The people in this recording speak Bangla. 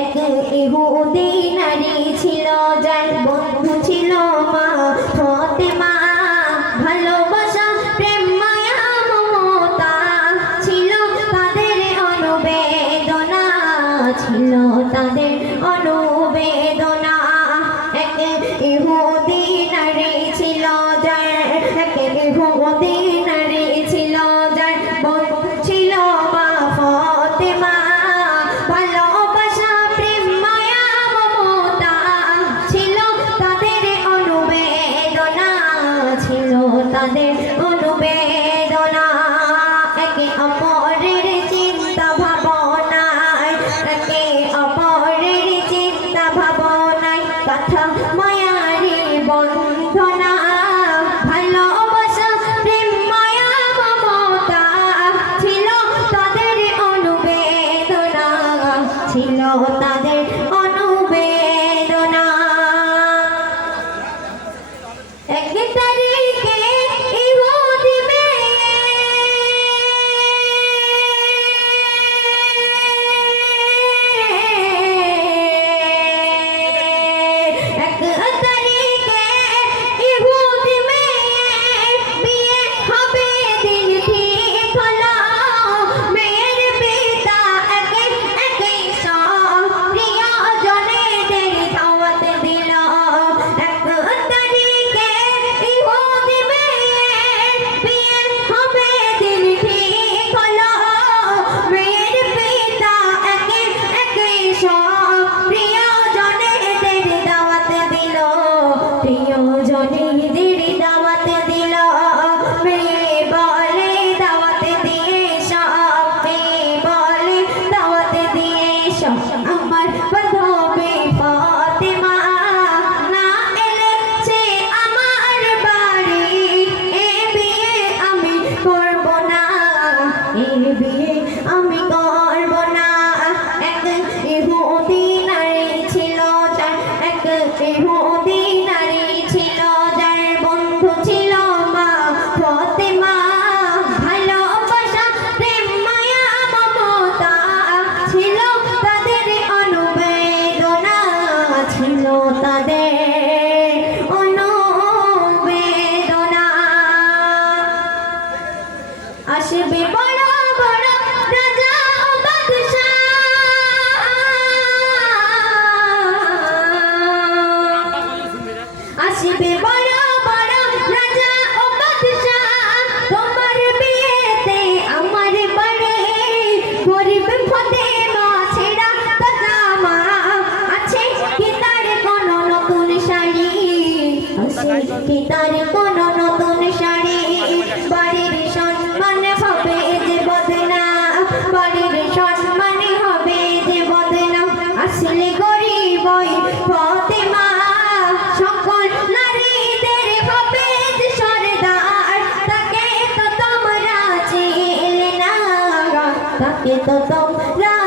এক ইহুদি নারী ছিল, যার বন্ধু ছিল মা ফাতেমা। ভালোবাসা, প্রেম, মায়া, মমতা ছিল তাদের অনুবেদনা, ছিল তাদের অনুবেদনা। এক ইহুদি নারী ছিল, যার এক ইহুদি নারী ছিল, যার বন্ধু ছিল মা ফাতেমা। ভালোবাসা, প্রেম, মায়া, মমতা ছিল তাদের অনুবেদনা, ছিল তাদের অনুবেদনা। একে অপরের চিন্তা ভাবনায়, একে অপরের চিন্তা ভাবনায় কথা মায়ারে বন্ধনা। ভালোবাসা, প্রেম, মায়া, মমতা ছিল তাদের অনুবেদনা, ছিল তাদের অনুবেদনা। এক তারিখে ইহুদি মেয়ে বিয়ে হবে, দিন ঠিক হলো। মেয়ের পিতা একে একে সব প্রিয়জনেদের দাওয়াত দিল। এক তারিখে ইহুদি মেয়ের বিয়ে হবে, দিন ঠিক হলো। মেয়ের পিতা একে একে সব প্রিয়জনেদের দাওয়াত দিল, প্রিয়জনেদের দাওয়াত দিল। মেয়ে বলে দাওয়াত দিয়ে সব, মেয়ে বলে দাওয়াত দিয়ে সব। আমার বান্ধবী ফাতেমা না এলে সে আমার বাড়ি, এ বিয়ে আমি করব না, এ বিয়ে আমি করব না। এক ইহুদি নারী ছিল, যার এক ইহুদি নারী ছিল, যার বন্ধু ছিল মা ফাতেমা। ভালোবাসা, প্রেম, মায়া, মমতা ছিল তাদের অনুবেদনা, ছিল তাদের অনুবেদনা। আসবে বড় বড় রাজা ও বাদশা, আসবে বড় বড় রাজা ও বাদশা। তোমার বিয়েতে আমার বাড়ি, গরিব ফাতেমা ছেঁড়া পাজামা। আছে কি তার কোনো নতুন শাড়ি, আছে কি তার কোনো নতুন শাড়ি? বাড়ির সম্মান হবে যে বদনাম, বাড়ির সম্মান হবে যে বদনাম। আসলে গরিব ওই ফাতেমা, সকল নারীদের হবে যে সরদার। তাকে তো তোমরা চিনলে না, তাকে তো তোমরা